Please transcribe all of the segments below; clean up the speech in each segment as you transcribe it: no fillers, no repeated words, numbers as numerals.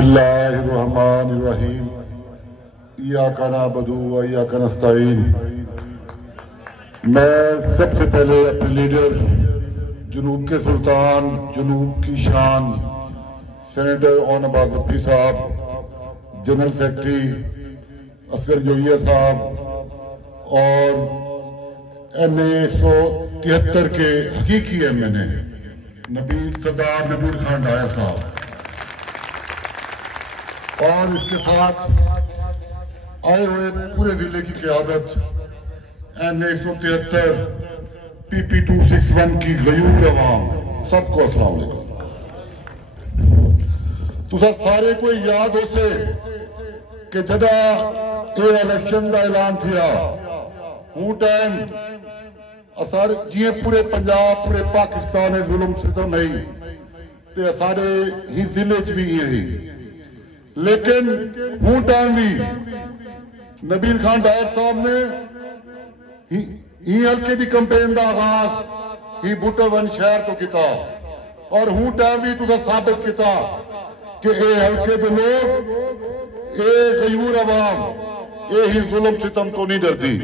اللہ الرحمن الرحیم ایاک نعبد و ایاک نستعین۔ میں سب سے پہلے اپنے لیڈر جنوب کے سلطان، جنوب کی شان سینیٹر اون عباس بٹی صاحب، جنرل سیکرٹری اصغر جوہریہ صاحب اور ایم اے 173 کے حقیقی ایم این اے سردار نبیل خان ڈائر صاحب، اور اس کے ساتھ آئے ہوئے پورے ضلع کی قیادت این 173 پی پی 261 کی غیور عوام، سب کو السلام علیکم۔ تو سارے کو یاد ہو سے کہ جدہ یہ الیکشن کا اعلان تھیا ہوں ٹائم اسار جیے پورے پنجاب پورے پاکستان ظلم ستم ہے تے اسارے ہی ضلع چ بھی ہے، لیکن ہوں ٹائم بھی نبیل خان ڈائر صاحب نے ہی حلقے دی کمپین دا آغاز ہی بوٹا ون شہر تو کیتا، اور ہوں ٹائم بھی تو ثابت کیتا کہ اے حلقے دے لوگ، اے غیور عوام، اے ہی ظلم ستم تو نہیں ڈردی۔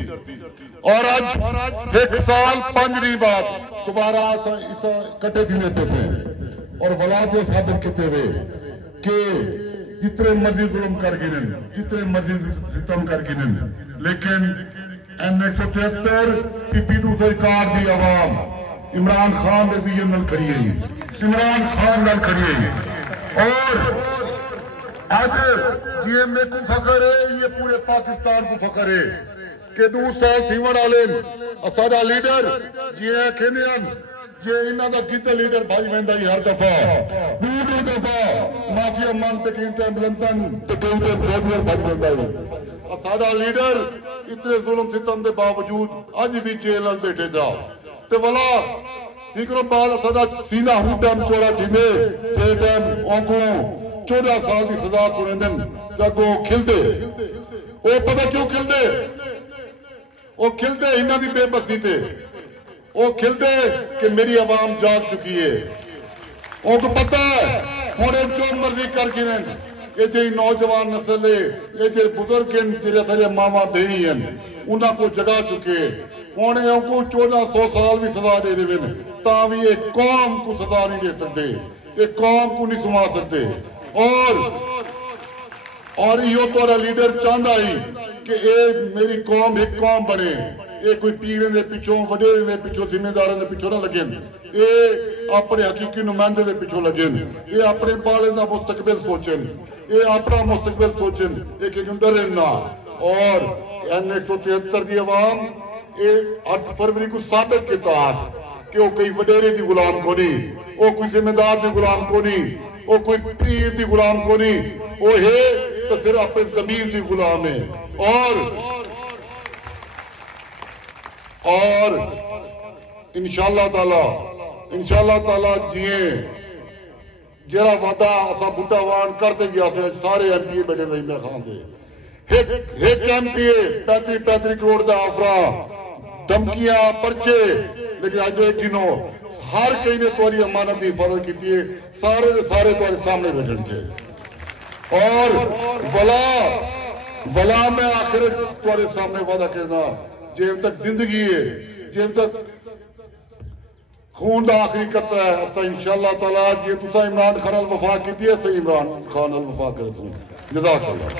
اور آج 1 سال 5 نہیں بعد دوبارہ اس کٹے تھی میں پسے اور ولاد نے ثابت کیتے ہوئے کہ جتنے مرضی ظلم کر گنن، جتنے مرضی ستم کر گنن، لیکن این 173 پی پی 261 دی عوام عمران خان دے ویژن نال کھڑی ہے، عمران خان نال کھڑی ہے۔ اور آج یہ میں کو فخر ہے، یہ پورے پاکستان کو فخر ہے کہ 2 سال تھیون آلین اساڑا لیڈر یہ کھینیان یہ انہا دا کیتا لیڈر بھائی ویندہ ہی ہر دفعہ دو دفعہ مافیا مان تکین ٹیم لندن تکین ٹیم بھیدور بھائی ویندہ ہی اساڑا لیڈر اتنے ظلم ستم دے باوجود آج بھی جیلال بیٹھے جا تے والا ایک رو بعد اساڑا سینہ ہوں ٹیم چوڑا چھنے چھے ٹیم اوکو 14 سال دی سزا سنیندن جاکو کھل دے، وہ پتہ کیوں کھل دے؟ وہ کھلتے ہنہ دی بے بستی تھے، وہ کھلتے کہ میری عوام جاگ چکی ہے، ان کو پتہ ہے ہونے جو مرضی کر گنن، یہ جی نوجوان نسل ہے، یہ جی بزرگ ہیں جیرے سارے ماما بہنی ہیں، انہاں کو جگا چکے ہونے ان کو 1400 سال بھی سزا دے دے تاوی ایک قوم کو سزا نہیں دے سکتے، ایک قوم کو نہیں سما سکتے۔ اور یہ تو لیڈر چاندہ ہی کہ اے میری قوم ایک قوم بنے، اے کوئی پیریں دے پچھوں وڈیریں دے پچھوں ذمہ داروں دے پچھوں نہ لگیں، اے اپنے حقیقی نمائندے دے پچھوں لگیں، اے اپنے بالے دا مستقبل سوچیں، اے اپنا مستقبل سوچیں، اے کہ ڈریں نہ۔ اور این 173 دی عوام اے 8 فروری کو ثابت کیتا ہے کہ وہ کوئی وڈیرے دی غلام کو نہیں، وہ کوئی ذمہ دار دی غلام کو نہیں، وہ کوئی پیر دی غلام کو نہیں، وہ ہے تو صرف اپنے ضمیر دی غلام ہے۔ اور انشاءاللہ تعالیٰ جیئے جیرا وعدہ اسا بوٹا وان کرتے گیا سے سارے ایم پی اے بیٹھے رہی میں خان دے، ایک ایم پی اے 35 کروڑ دا آفرا دھمکیاں پرچے، لیکن آج ایک گنو ہر کئی نے تواری امانت دی حفاظت کی ہے، سارے تواری سامنے بیٹھن تھے۔ اور ولا میں آخر توارے سامنے وعدہ کرنا جب تک زندگی ہے، جب تک خون دا آخری قطرہ ہے، اسا انشاءاللہ تعالیٰ یہ تسا عمران خان الوفا کی تھی، اسا عمران خان الوفا کرتا ہوں۔ جزاک اللہ۔